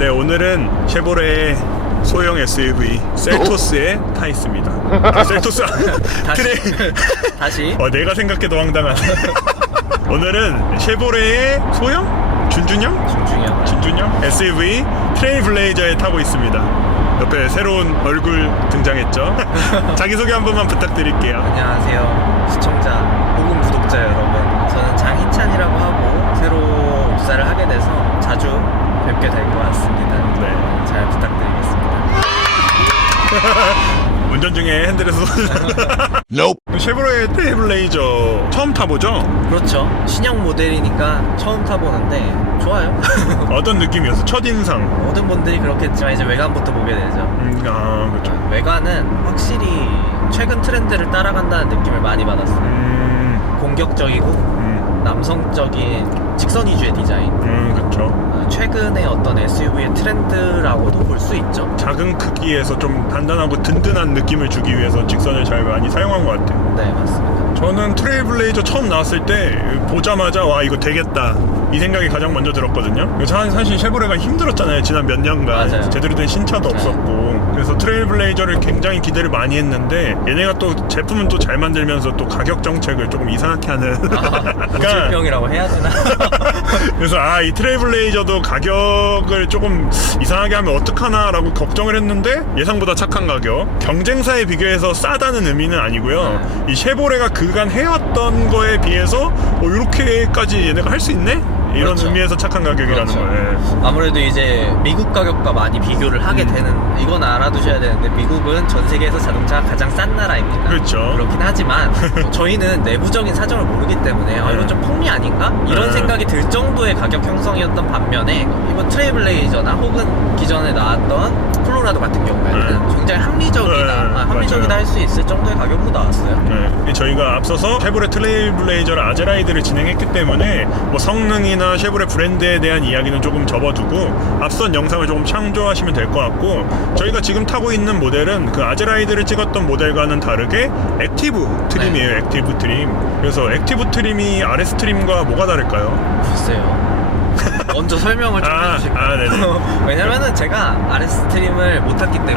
네, 오늘은 쉐보레의 소형 SUV 셀토스에 타 있습니다. 셀토스 다시 내가 생각해도 황당하네. 오늘은 쉐보레의 소형? 준준형 SUV 트레일블레이저에 타고 있습니다. 옆에 새로운 얼굴 등장했죠. 자기소개 한 번만 부탁드릴게요. 안녕하세요 시청자 혹은 구독자 여러분, 저는 장희찬이라고 하고 새로 입사를 하게 돼서 자주 뵙게 될 것 같습니다. 네. 잘 부탁드리겠습니다. 운전 중에 핸들에서 쉐보레 트레일블레이저 처음 타보죠? 그렇죠, 신형 모델이니까 처음 타보는데 좋아요. 어떤 느낌이었어? 첫인상. 모든 분들이 그렇겠지만 이제 외관부터 보게 되죠. 그렇죠. 외관은 확실히 최근 트렌드를 따라간다는 느낌을 많이 받았어요. 공격적이고 남성적인 직선 위주의 디자인. 그렇죠. 최근의 어떤 SUV의 트렌드라고도 볼 수 있죠. 작은 크기에서 좀 단단하고 든든한 느낌을 주기 위해서 직선을 잘 많이 사용한 것 같아요. 네, 맞습니다. 저는 트레일블레이저 처음 나왔을 때 보자마자 와 이거 되겠다 이 생각이 가장 먼저 들었거든요. 사실 쉐보레가 힘들었잖아요. 지난 몇 년간 맞아요. 제대로 된 신차도 네. 없었고, 그래서 트레일블레이저를 굉장히 기대를 많이 했는데 얘네가 또 제품은 또 잘 만들면서 또 가격 정책을 조금 이상하게 하는 고질병이라고 해야 되나? 그래서 이 트레일블레이저도 가격을 조금 이상하게 하면 어떡하나 라고 걱정을 했는데 예상보다 착한 가격. 경쟁사에 비교해서 싸다는 의미는 아니고요. 이 쉐보레가 그간 해왔던 거에 비해서 이렇게까지 얘네가 할 수 있네? 이런 그렇죠. 의미에서 착한 가격이라는 그렇죠. 거예요. 아무래도 이제 미국 가격과 많이 비교를 하게 되는, 이건 알아두셔야 되는데, 미국은 전 세계에서 자동차가 가장 싼 나라입니다. 그렇죠. 그렇긴 하지만 저희는 내부적인 사정을 모르기 때문에 이건 좀 폭리 아닌가? 이런 생각이 들 정도의 가격 형성이었던 반면에 이번 트레일블레이저나 혹은 기존에 나왔던 콜로라도 같은 경우에는 굉장히 합리적이다, 합리적이다 할 수 있을 정도의 가격으로 나왔어요. 네. 저희가 앞서서 쉐보레 트레일블레이저를 아제라이드를 진행했기 때문에 뭐 성능이나 쉐보레 브랜드에 대한 이야기는 조금 접어두고 앞선 영상을 조금 참조하시면 될 것 같고, 저희가 지금 타고 있는 모델은 그 아제라이드를 찍었던 모델과는 다르게 액티브 트림이에요. 액티브 트림. 그래서 액티브 트림이 RS 트림과 뭐가 다를까요? 글쎄요. 먼저 설명을 좀 해주실까요? 네네. 왜냐면은 제가 RS 트림을 못 탔기 때문에.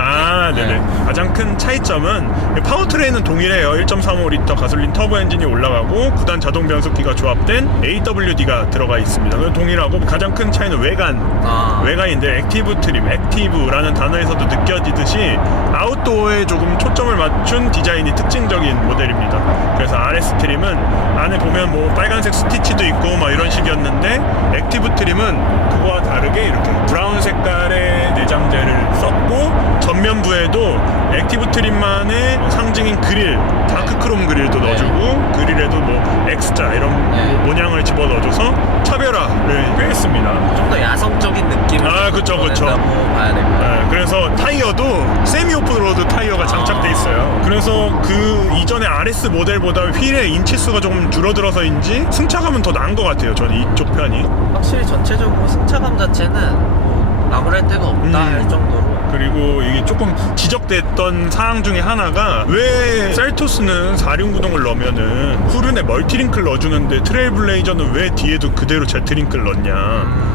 네네. 가장 큰 차이점은 파워트레인은 동일해요. 1.35L 가솔린 터보 엔진이 올라가고 9단 자동 변속기가 조합된 AWD가 들어가 있습니다. 동일하고 가장 큰 차이는 외관인데 액티브 트림, 액티브라는 단어에서도 느껴지듯이 아웃도어에 조금 초점을 맞춘 디자인이 특징적인 모델입니다. 그래서 RS 트림은 안에 보면 뭐 빨간색 스티치도 있고 막 이런 식이었는데, 액티브 트림은 그거와 다르게 이렇게 브라운 색깔의 내장재를 썼고, 전면부에도 액티브 트림만의 상징인 그릴, 다크 크롬 그릴도 넣어주고, 그릴에도 뭐 X자 이런 모양을 집어넣어줘서 차별화를 꾀했습니다. 좀 더 야성적인 느낌을 그쵸. 보낸다고 봐야 될 것 같아요. 그래서 타이어도 세미 오프로드 타이어가 장착돼 있어요. 그래서 그 이전에 RS 모델보다 휠의 인치수가 조금 줄어들어서인지 승차감은 더 나은 것 같아요. 저는 이쪽 편이. 확실히 전체적으로 승차감 자체는 뭐 나무랄 데가 없다 할 정도로. 그리고 이게 조금 지적됐던 사항 중에 하나가, 왜 셀토스는 4륜 구동을 넣으면은 후륜에 멀티링크를 넣어주는데 트레일블레이저는 왜 뒤에도 그대로 제트링크를 넣냐,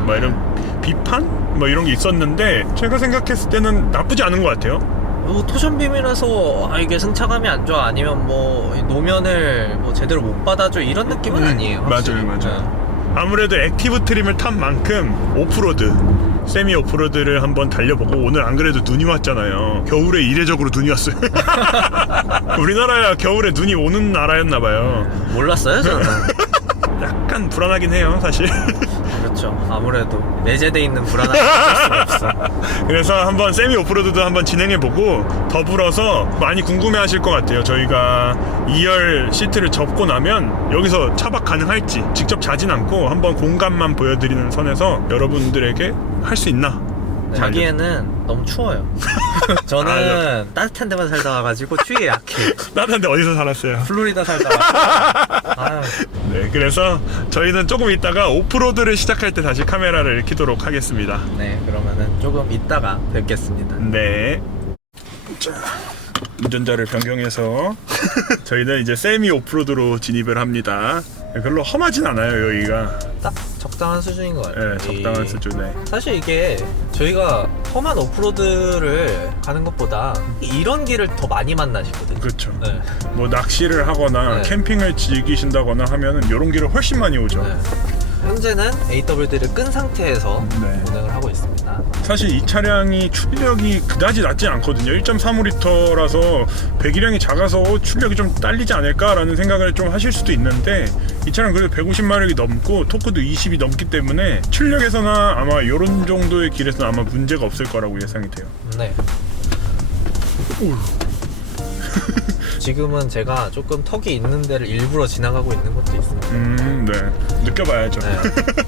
막 이런 비판? 뭐 이런 게 있었는데, 제가 생각했을 때는 나쁘지 않은 것 같아요. 뭐 토션빔이라서 이게 승차감이 안 좋아, 아니면 뭐 노면을 뭐 제대로 못 받아줘, 이런 느낌은 아니에요. 확실히. 맞아요. 아무래도 액티브 트림을 탄 만큼 오프로드, 세미 오프로드를 한번 달려보고, 오늘 안 그래도 눈이 왔잖아요. 겨울에 이례적으로 눈이 왔어요. 우리나라야 겨울에 눈이 오는 나라였나봐요. 몰랐어요 저는. 약간 불안하긴 해요, 사실. 그렇죠. 아무래도 내재돼 있는 불안함이 어쩔 수가 없어. 그래서 한번 세미 오프로드도 한번 진행해보고, 더불어서 많이 궁금해하실 것 같아요. 저희가 2열 시트를 접고 나면 여기서 차박 가능할지 직접 자진 않고 한번 공간만 보여드리는 선에서 여러분들에게 할 수 있나? 자기에는 너무 추워요. 저는 따뜻한 데만 살다 와가지고 추위에 약해. 따뜻한데 어디서 살았어요? 플로리다 살다 와서. 네, 그래서 저희는 조금 있다가 오프로드를 시작할 때 다시 카메라를 켜도록 하겠습니다. 네, 그러면은 조금 있다가 뵙겠습니다. 네. 자, 운전자를 변경해서 저희는 이제 세미 오프로드로 진입을 합니다. 별로 험하진 않아요 여기가. 딱 적당한 수준인 것 같아요. 네, 적당한 수준에. 사실 이게 저희가 험한 오프로드를 가는 것보다 이런 길을 더 많이 만나시거든요. 그렇죠. 네. 뭐 낚시를 하거나 네. 캠핑을 즐기신다거나 하면은 이런 길을 훨씬 많이 오죠. 네. 현재는 AWD를 끈 상태에서 네. 운행을 하고 있습니다. 사실 이 차량이 출력이 그다지 낮지 않거든요. 1.35L라서 배기량이 작아서 출력이 좀 딸리지 않을까라는 생각을 좀 하실 수도 있는데 이 차량 그래도 150마력이 넘고 토크도 20이 넘기 때문에 출력에서나 아마 이런 정도의 길에서는 아마 문제가 없을 거라고 예상이 돼요. 네. 지금은 제가 조금 턱이 있는 데를 일부러 지나가고 있는 것도 있습니다. 네. 느껴봐야죠. 네,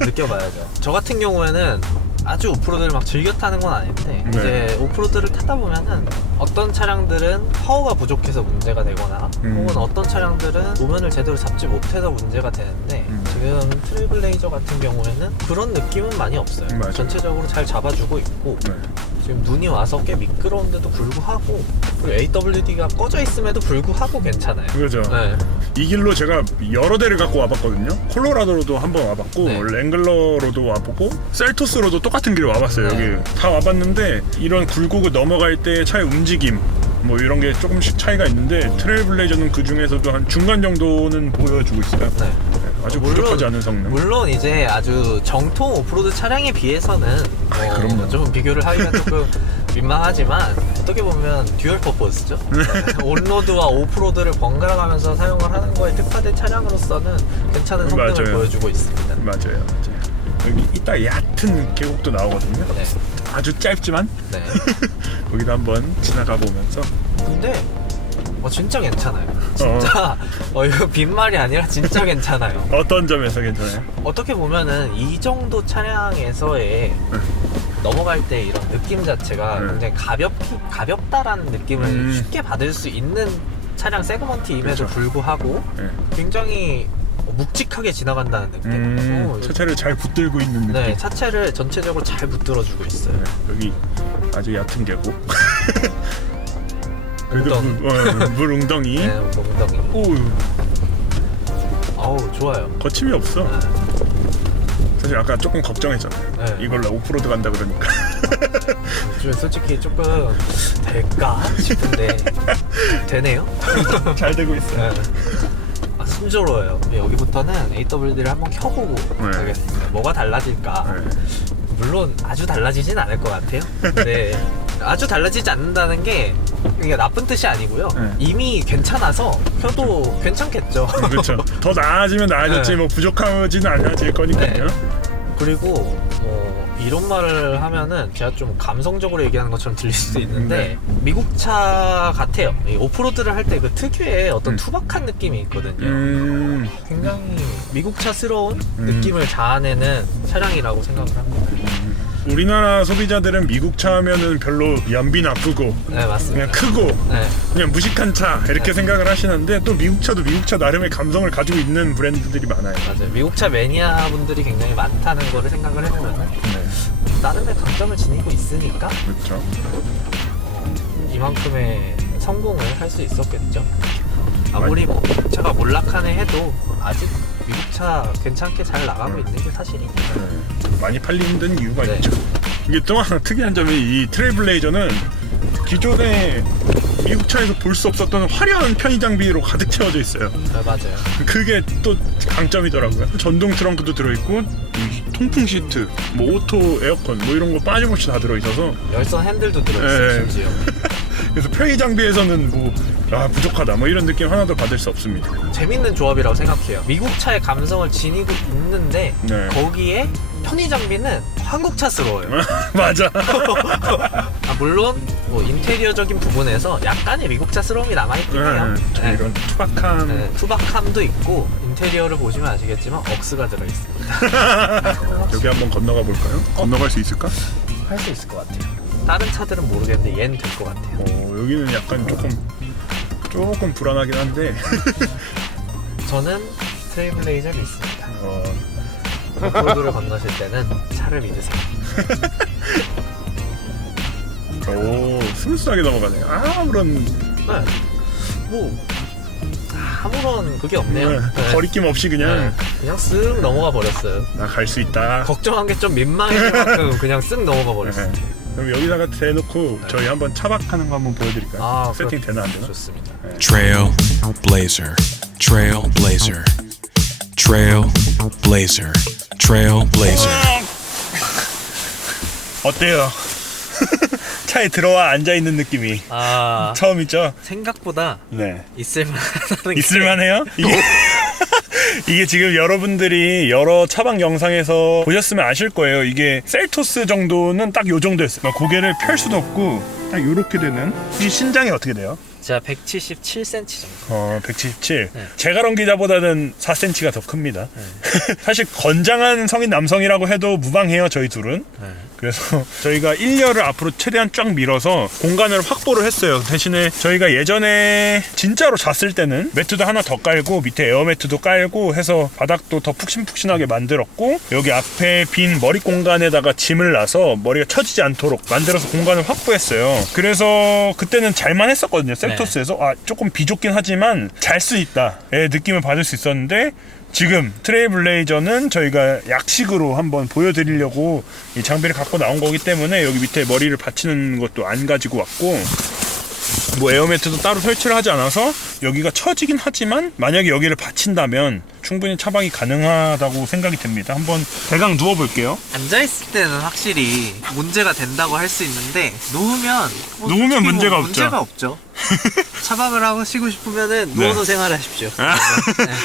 느껴봐야죠. 저 같은 경우에는 아주 오프로드를 막 즐겨 타는 건 아닌데 네. 이제 오프로드를 타다 보면은 어떤 차량들은 파워가 부족해서 문제가 되거나 혹은 어떤 차량들은 노면을 제대로 잡지 못해서 문제가 되는데 지금 트레일블레이저 같은 경우에는 그런 느낌은 많이 없어요. 맞아요. 전체적으로 잘 잡아주고 있고 네. 지금 눈이 와서 꽤 미끄러운데도 불구하고 그리고 AWD가 꺼져 있음에도 불구하고 괜찮아요. 그죠. 네. 이 길로 제가 여러 대를 갖고 와봤거든요. 콜로라도로도 한번 와봤고 네. 랭글러로도 와보고 셀토스로도 똑같은 길 와봤어요. 네. 여기 다 와봤는데 이런 굴곡을 넘어갈 때 차의 움직임 뭐 이런 게 조금씩 차이가 있는데 트레일블레이저는 그 중에서도 한 중간 정도는 보여주고 있어요. 네. 아주 물론- 부족하지 않은 성능. 물론 이제 아주 정통 오프로드 차량에 비해서는 그럼요. 좀 비교를 하기가 조금 민망하지만 어떻게 보면 듀얼 퍼포스죠. 온로드와 오프로드를 번갈아 가면서 사용을 하는 거에 특화된 차량으로서는 괜찮은 성능을 맞아요. 보여주고 있습니다. 맞아요. 여기 이따 얕은 계곡도 나오거든요. 네. 아주 짧지만 네. 거기도 한번 지나가 보면서 근데 진짜 괜찮아요. 진짜 이거 빈말이 아니라 진짜 괜찮아요. 어떤 점에서 괜찮아요? 어떻게 보면은 이 정도 차량에서의 넘어갈 때 이런 느낌 자체가 굉장히 가볍다라는 느낌을 쉽게 받을 수 있는 차량 세그먼트임에도 그렇죠. 불구하고 네. 굉장히 묵직하게 지나간다는 느낌. 차체를 잘 붙들고 있는 느낌. 네, 차체를 전체적으로 잘 붙들어주고 있어요. 네, 여기 아주 얕은 계곡. 웅덩이. 물 웅덩이. 네, 엉덩이. 오, 아우 좋아요. 거침이 없어. 네. 사실 아까 조금 걱정했잖아요. 네. 이걸로 오프로드 간다 그러니까. 좀 솔직히 조금 될까 싶은데 되네요. 잘 되고 있어요. 네. 순조로워요. 여기부터는 AWD를 한번 켜보고 네. 가겠습니다. 뭐가 달라질까? 네. 물론 아주 달라지진 않을 것 같아요. 근데 아주 달라지지 않는다는 게 이게 나쁜 뜻이 아니고요. 네. 이미 괜찮아서 켜도 괜찮겠죠. 그렇죠. 더 나아지면 나아졌지 네. 뭐 부족하지는 않아질 거니까요. 네. 그리고 이런 말을 하면은 제가 좀 감성적으로 얘기하는 것처럼 들릴 수도 있는데 미국 차 같아요. 이 오프로드를 할 때 그 특유의 어떤 투박한 느낌이 있거든요. 굉장히 미국차스러운 느낌을 자아내는 차량이라고 생각을 합니다. 우리나라 소비자들은 미국 차 하면은 별로 연비 나쁘고 네, 맞습니다. 그냥 크고 네. 그냥 무식한 차 이렇게 네. 생각을 하시는데 또 미국 차도 미국 차 나름의 감성을 가지고 있는 브랜드들이 많아요. 맞아요. 미국차 매니아 분들이 굉장히 많다는 거를 생각을 해보면은 나름의 강점을 지니고 있으니까 그렇죠. 이만큼의 성공을 할 수 있었겠죠. 아무리 뭐 차가 몰락하네 해도 아직 미국차 괜찮게 잘 나가고 있는 게 사실이니까. 많이 팔리는 데는 이유가 네. 있죠. 이게 또 하나 특이한 점이 이 트레일블레이저는 기존에 미국 차에서 볼 수 없었던 화려한 편의 장비로 가득 채워져 있어요. 네, 맞아요. 그게 또 강점이더라고요. 전동 트렁크도 들어있고 이 통풍 시트, 뭐 오토 에어컨 뭐 이런 거 빠짐없이 다 들어있어서 열선 핸들도 들어있어요. 네. 심지어. 그래서 편의 장비에서는 뭐 부족하다 뭐 이런 느낌 하나도 받을 수 없습니다. 재밌는 조합이라고 생각해요. 미국 차의 감성을 지니고 있는데 네. 거기에 편의 장비는 한국차스러워요. 맞아. 물론 뭐 인테리어적인 부분에서 약간의 미국차스러움이 남아있긴 해요. 좀 이런 투박한 네, 투박함도 있고 인테리어를 보시면 아시겠지만 억스가 들어있습니다. 여기 한번 건너가 볼까요? 건너갈 수 있을까? 할 수 있을 것 같아요. 다른 차들은 모르겠는데 얘는 될 것 같아요. 여기는 약간 조금 불안하긴 한데 저는 트레일블레이저를 믿습니다. 오프로드를 건너실 때는 차를 믿으세요. 오 스무스하게 넘어가네요. 아무런 네. 뭐 아무런 그게 없네요. 네. 거리낌 없이 그냥 그냥 쓱 넘어가 버렸어요. 나 갈 수 있다. 걱정한 게 좀 민망해질 만큼 그냥 쓱 넘어가 버렸어요. 네. 그럼 여기다가 대놓고 저희 한번 차박하는 거 한번 보여드릴까요? 세팅 되나 안 되나? 좋습니다. 네. Trailblazer, Trailblazer, Trailblazer, Trailblazer. 어때요? 차에 들어와 앉아 있는 느낌이 처음이죠? 생각보다 네. 있을만하다는 있을만해요? 이게 지금 여러분들이 여러 차박 영상에서 보셨으면 아실 거예요. 이게 셀토스 정도는 딱 요 정도였어요. 막 고개를 펼 수도 없고 딱 요렇게 되는. 이 신장이 어떻게 돼요? 제가 177cm 정도. 177. 네. 제가런 기자보다는 4cm가 더 큽니다. 사실 건장한 성인 남성이라고 해도 무방해요, 저희 둘은. 그래서 저희가 1열을 앞으로 최대한 쫙 밀어서 공간을 확보를 했어요. 대신에 저희가 예전에 진짜로 잤을 때는 매트도 하나 더 깔고 밑에 에어매트도 깔고 해서 바닥도 더 푹신푹신하게 만들었고 여기 앞에 빈 머리 공간에다가 짐을 놔서 머리가 처지지 않도록 만들어서 공간을 확보했어요. 그래서 그때는 잘만 했었거든요. 셀토스에서. 조금 비좁긴 하지만 잘 수 있다의 느낌을 받을 수 있었는데 지금 트레일블레이저는 저희가 약식으로 한번 보여드리려고 이 장비를 갖고 나온 거기 때문에 여기 밑에 머리를 받치는 것도 안 가지고 왔고 뭐 에어매트도 따로 설치를 하지 않아서 여기가 처지긴 하지만 만약에 여기를 받친다면 충분히 차박이 가능하다고 생각이 됩니다. 한번 대강 누워볼게요. 앉아있을 때는 확실히 문제가 된다고 할 수 있는데 누우면 문제가 없죠. 문제가 없죠. 차박을 하시고 싶으면은 누워서 생활하십시오.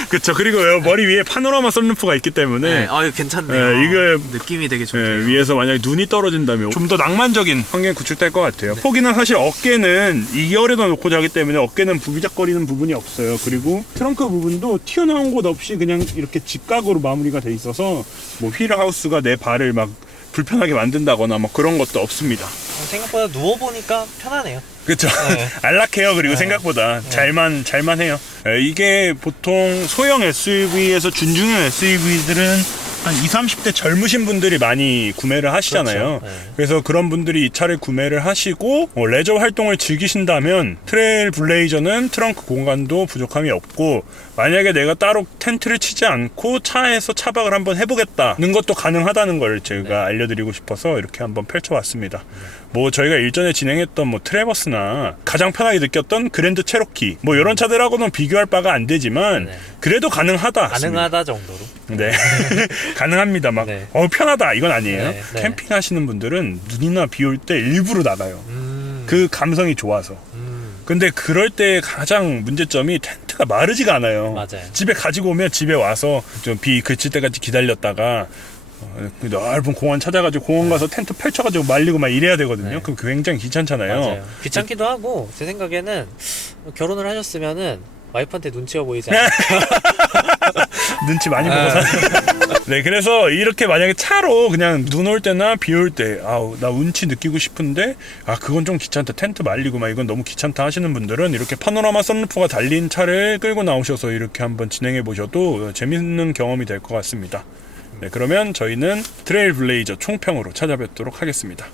그쵸. 그리고 머리 위에 파노라마 선루프가 있기 때문에 이거 괜찮네요. 이거 느낌이 되게 좋네요. 위에서 만약에 눈이 떨어진다면 좀 더 낭만적인 환경이 구축될 것 같아요. 포기는 사실 어깨는 2열에다 놓고 자기 때문에 어깨는 부비작거리는 부분이 없어요. 그리고 트렁크 부분도 튀어나온 곳 없이 그냥 이렇게 직각으로 마무리가 돼 있어서 뭐 휠하우스가 내 발을 막 불편하게 만든다거나 뭐 그런 것도 없습니다. 생각보다 누워보니까 편하네요. 그쵸. 안락해요. 그리고 생각보다 잘만 해요. 이게 보통 소형 SUV에서 준중형 SUV들은 한 20, 30대 젊으신 분들이 많이 구매를 하시잖아요. 그렇죠. 그래서 그런 분들이 이 차를 구매를 하시고 레저 활동을 즐기신다면 트레일블레이저는 트렁크 공간도 부족함이 없고 만약에 내가 따로 텐트를 치지 않고 차에서 차박을 한번 해보겠다는 것도 가능하다는 걸 제가 알려드리고 싶어서 이렇게 한번 펼쳐봤습니다. 뭐 저희가 일전에 진행했던 뭐 트래버스나 가장 편하게 느꼈던 그랜드 체로키 뭐 이런 차들하고는 비교할 바가 안 되지만 그래도 가능하다. 가능하다 정도로. 네. 가능합니다. 막 편하다 이건 아니에요. 네. 캠핑 하시는 분들은 눈이나 비 올 때 일부러 나가요. 그 감성이 좋아서. 근데 그럴 때 가장 문제점이 텐트가 마르지가 않아요. 맞아요. 집에 가지고 오면 집에 와서 좀 비 그칠 때까지 기다렸다가 그 넓은 공원 찾아가지고 공원 가서 텐트 펼쳐가지고 말리고 막 이래야 되거든요. 그럼 굉장히 귀찮잖아요. 맞아요. 귀찮기도 하고 제 생각에는 결혼을 하셨으면은 와이프한테 눈치가 보이지 않아요. 눈치 많이 보고 네, 그래서 이렇게 만약에 차로 그냥 눈 올 때나 비 올 때 나 운치 느끼고 싶은데 그건 좀 귀찮다. 텐트 말리고 막 이건 너무 귀찮다 하시는 분들은 이렇게 파노라마 선루프가 달린 차를 끌고 나오셔서 이렇게 한번 진행해 보셔도 재밌는 경험이 될 것 같습니다. 네, 그러면 저희는 트레일블레이저 총평으로 찾아뵙도록 하겠습니다.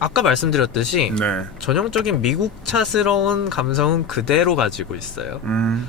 아까 말씀드렸듯이 네. 전형적인 미국차스러운 감성은 그대로 가지고 있어요.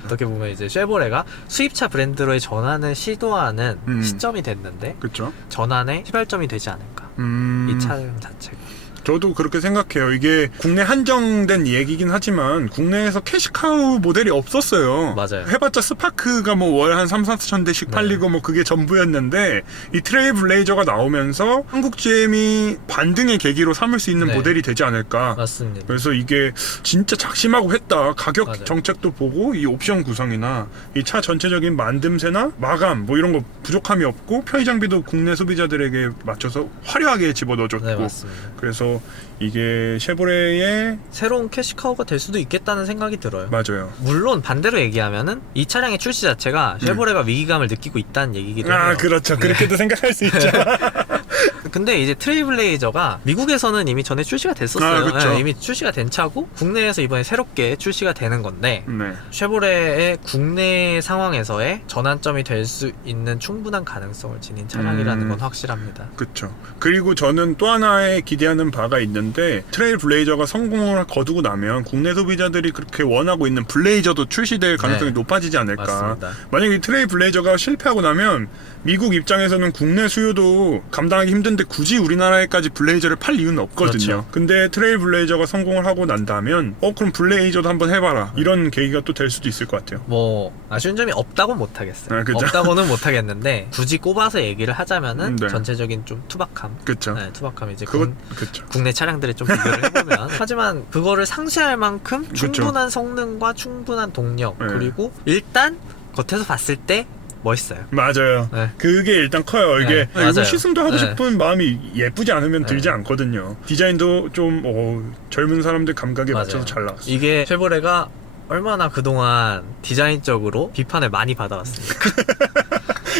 어떻게 보면 이제 쉐보레가 수입차 브랜드로의 전환을 시도하는 시점이 됐는데 그렇죠. 전환의 시발점이 되지 않을까. 이 차량 자체가. 저도 그렇게 생각해요. 이게 국내 한정된 얘기긴 하지만 국내에서 캐시카우 모델이 없었어요. 맞아요. 해봤자 스파크가 뭐 월 한 3, 4천 대씩 팔리고 뭐 그게 전부였는데 이 트레일블레이저가 나오면서 한국 GM이 반등의 계기로 삼을 수 있는 모델이 되지 않을까. 맞습니다. 그래서 이게 진짜 작심하고 했다. 가격 맞아요. 정책도 보고 이 옵션 구성이나 이 차 전체적인 만듦새나 마감 뭐 이런 거 부족함이 없고 편의 장비도 국내 소비자들에게 맞춰서 화려하게 집어넣어줬고. 네, 맞습니다. 그래서 이게 쉐보레의 새로운 캐시카우가 될 수도 있겠다는 생각이 들어요. 맞아요. 물론 반대로 얘기하면은 이 차량의 출시 자체가 쉐보레가 위기감을 느끼고 있다는 얘기기도 해요. 그렇죠. 그렇게도 생각할 수 있죠. 근데 이제 트레일블레이저가 미국에서는 이미 전에 출시가 됐었어요. 아, 그쵸. 네, 이미 출시가 된 차고 국내에서 이번에 새롭게 출시가 되는 건데 네. 쉐보레의 국내 상황에서의 전환점이 될 수 있는 충분한 가능성을 지닌 차량이라는 건 확실합니다. 그쵸. 그리고 저는 또 하나의 기대하는 바가 있는데 트레일 블레이저가 성공을 거두고 나면 국내 소비자들이 그렇게 원하고 있는 블레이저도 출시될 가능성이 네. 높아지지 않을까. 맞습니다. 만약에 이 트레일 블레이저가 실패하고 나면 미국 입장에서는 국내 수요도 감당하기 힘든데 굳이 우리나라에까지 블레이저를 팔 이유는 없거든요. 그렇죠. 근데 트레일 블레이저가 성공을 하고 난다면 그럼 블레이저도 한번 해봐라. 이런 계기가 또 될 수도 있을 것 같아요. 뭐 아쉬운 점이 없다고는 못하겠어요. 아, 그죠? 없다고는 못하겠는데 굳이 꼽아서 얘기를 하자면은 네. 전체적인 좀 투박함. 그쵸. 네, 투박함 이제 그거 그쵸. 국내 차량들을 좀 비교를 해보면 하지만 그거를 상쇄할 만큼 충분한 성능과 충분한 동력 네. 그리고 일단 겉에서 봤을 때 멋있어요. 맞아요. 네. 그게 일단 커요. 이게 네, 이거 맞아요. 시승도 하고 네. 싶은 마음이 예쁘지 않으면 들지 네. 않거든요. 디자인도 좀 젊은 사람들 감각에 맞아요. 맞춰서 잘 나왔어요. 이게 쉐보레가 얼마나 그동안 디자인적으로 비판을 많이 받아왔습니까?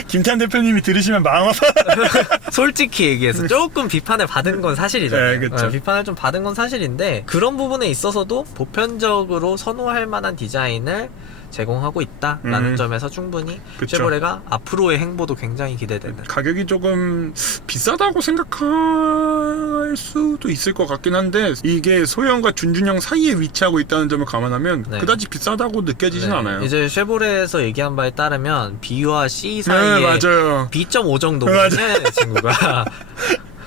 김태한 대표님이 들으시면 마음 아파. 솔직히 얘기해서 조금 비판을 받은 건 사실이잖아요. 네, 그쵸. 비판을 좀 받은 건 사실인데 그런 부분에 있어서도 보편적으로 선호할 만한 디자인을 제공하고 있다라는 점에서 충분히 그쵸. 쉐보레가 앞으로의 행보도 굉장히 기대되는. 가격이 조금 비싸다고 생각할 수도 있을 것 같긴 한데 이게 소형과 준준형 사이에 위치하고 있다는 점을 감안하면 네. 그다지 비싸다고 느껴지진 네, 않아요. 이제 쉐보레에서 얘기한 바에 따르면 B와 C 사이에 네, 맞아요. B.5 정도거든요, 이 친구가.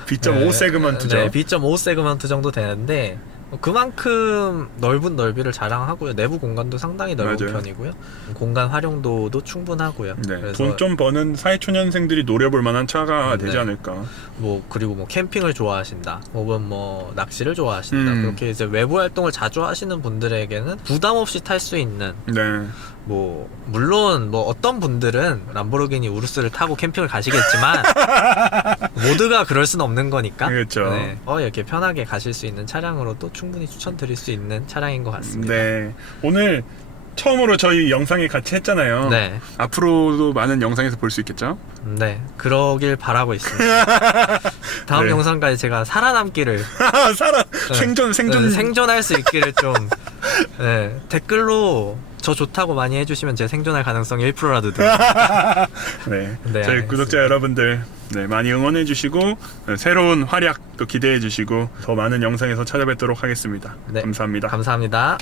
B.5 세그먼트죠. 네, B.5 세그먼트 정도 되는데 그만큼 넓은 넓이를 자랑하고요. 내부 공간도 상당히 넓은 맞아요. 편이고요. 공간 활용도도 충분하고요. 네, 그래서 돈 좀 버는 사회초년생들이 노려볼 만한 차가 네. 되지 않을까. 뭐 그리고 뭐 캠핑을 좋아하신다, 혹은 뭐 낚시를 좋아하신다, 그렇게 이제 외부 활동을 자주 하시는 분들에게는 부담 없이 탈 수 있는. 네. 뭐 물론 뭐 어떤 분들은 람보르기니 우루스를 타고 캠핑을 가시겠지만 모두가 그럴 수는 없는 거니까. 그렇죠. 네. 이렇게 편하게 가실 수 있는 차량으로도 충분히 추천드릴 수 있는 차량인 것 같습니다. 네. 오늘 처음으로 저희 영상에 같이 했잖아요. 네. 앞으로도 많은 영상에서 볼 수 있겠죠? 네, 그러길 바라고 있습니다. 다음 네. 영상까지 제가 살아남기를 살아 네. 생존 생존할 수 있기를 좀 네, 댓글로 저 좋다고 많이 해주시면 제 생존할 가능성이 1%라도 돼요. 네. 네, 저희 알겠습니다. 구독자 여러분들 많이 응원해 주시고 새로운 활약도 기대해 주시고 더 많은 영상에서 찾아뵙도록 하겠습니다. 네. 감사합니다. 감사합니다.